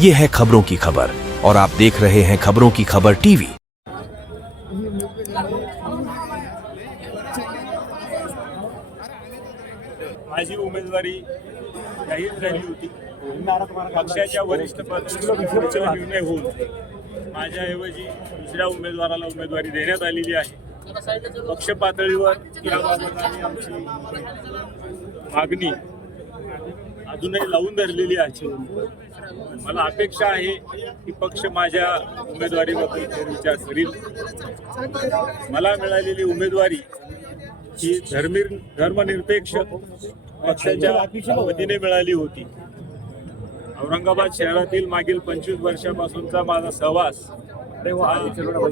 ये है खबरों की खबर और आप देख रहे हैं खबरों की खबर टीवी। माझी उमेदवारी जाहीर झाली होती. पक्षाच्या वरिष्ठ पातळीवर निर्णय होऊन माझ्याऐवजी दुसऱ्या उमेदवाराला उमेदवारी देण्यात आलेली आहे. पक्ष पातळीवर याबाबत आमची मागणी अजूनही लावून धरलेली आहे. मला अपेक्षा आहे की पक्ष माझ्या उमेदवारीबद्दल फेरविचार करील. मला मिळालेली उमेदवारी ही धर्मनिरपेक्ष पक्षाच्या वतीने मिळाली होती. औरंगाबाद शहरातील मागील 25 वर्षापासूनचा माझा सहवास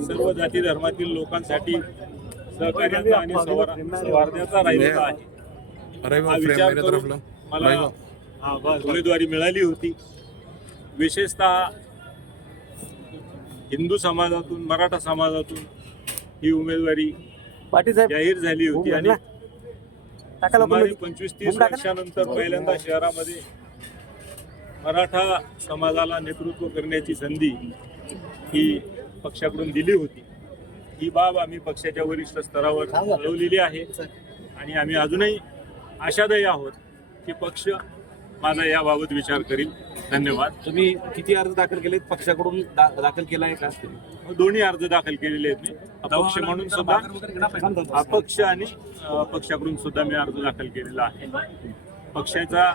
सर्व जाती धर्मातील लोकांसाठी सहकार्याचा आणि सौहार्दाचा राहिलेला आहे. हा विचार करून मला उमेदवारी मिळाली होती. विशेषतः हिंदू समाजातून, मराठा समाजातून ही उमेदवारी जाहीर झाली होती आणि सुमारे 25-30 वर्षानंतर पहिल्यांदा शहरामध्ये मराठा समाजाला नेतृत्व करण्याची संधी ही पक्षाकडून दिली होती. ही बाब आम्ही पक्षाच्या वरिष्ठ स्तरावर कळवलेली आहे आणि आम्ही अजूनही आशादायी आहोत की पक्ष माझा याबाबत विचार करील. धन्यवाद. तुम्ही किती अर्ज दाखल केलेत? पक्षाकडून दाखल केला आहे का? दोन्ही अर्ज दाखल केलेले आहेत. मी अपक्ष म्हणून सुद्धा, अपक्ष आणि पक्षाकडून सुद्धा मी अर्ज दाखल केलेला आहे. पक्षाचा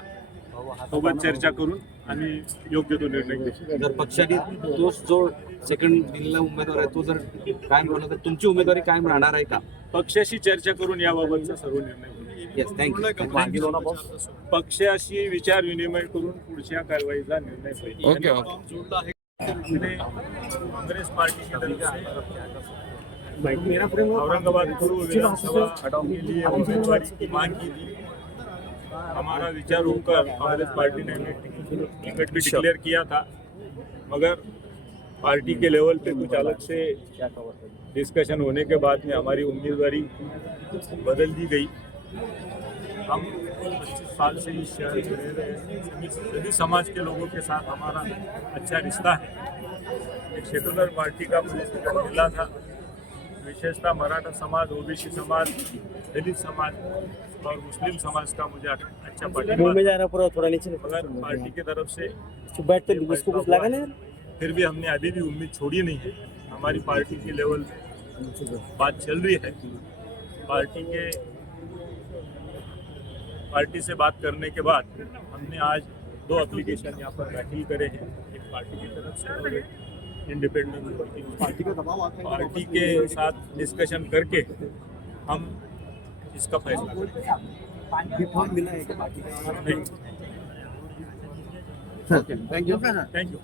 सोबत चर्चा करून आम्ही योग्य तो निर्णय घेऊ. जर पक्षाने तोच जो सेकंड दिलेला उमेदवार आहे तो जर कायम राहिला तर तुमची उमेदवारी कायम राहणार आहे का? पक्षाशी चर्चा करून याबाबतचा सर्व निर्णय घेऊ. Yes, thank you. पक्षाशी विचार विनिमय करून पुढच्या कारवाईचा निर्णय होईल. कांग्रेस पार्टी की तरफ से औरंगाबाद पूर्व विधानसभा के लिए उम्मीदवारी की मांग की थी. हमारा विचार होकर कांग्रेस पार्टी ने टिकट भी डिक्लेयर किया था, मगर पार्टी के लेवल पे कुछ अलग से डिस्कशन होने के बाद में हमारी उम्मीदवारी बदल दी गई. हम 25 साल से इस शहर में रह रहे हैं. सभी समाज के लोगों के साथ हमारा अच्छा रिश्ता है. एक सेकुलर पार्टी का मुझे टिकट मिला था. विशेषतः मराठा समाज, ओबीसी समाज, दलित समाज और मुस्लिम समाज का मुझे अच्छा पार्टी मगर पार्टी की तरफ से फिर भी हमने अभी भी उम्मीद छोड़ी नहीं है. हमारी पार्टी की लेवल बात चल रही है. पार्टी से बात करने के बाद हमने आज 2 एप्लीकेशन यहाँ पर दाखिल करे हैं. एक पार्टी की तरफ से और एक इंडिपेंडेंट पार्टी के साथ डिस्कशन करके हम इसका फैसला करेंगे. Thank you.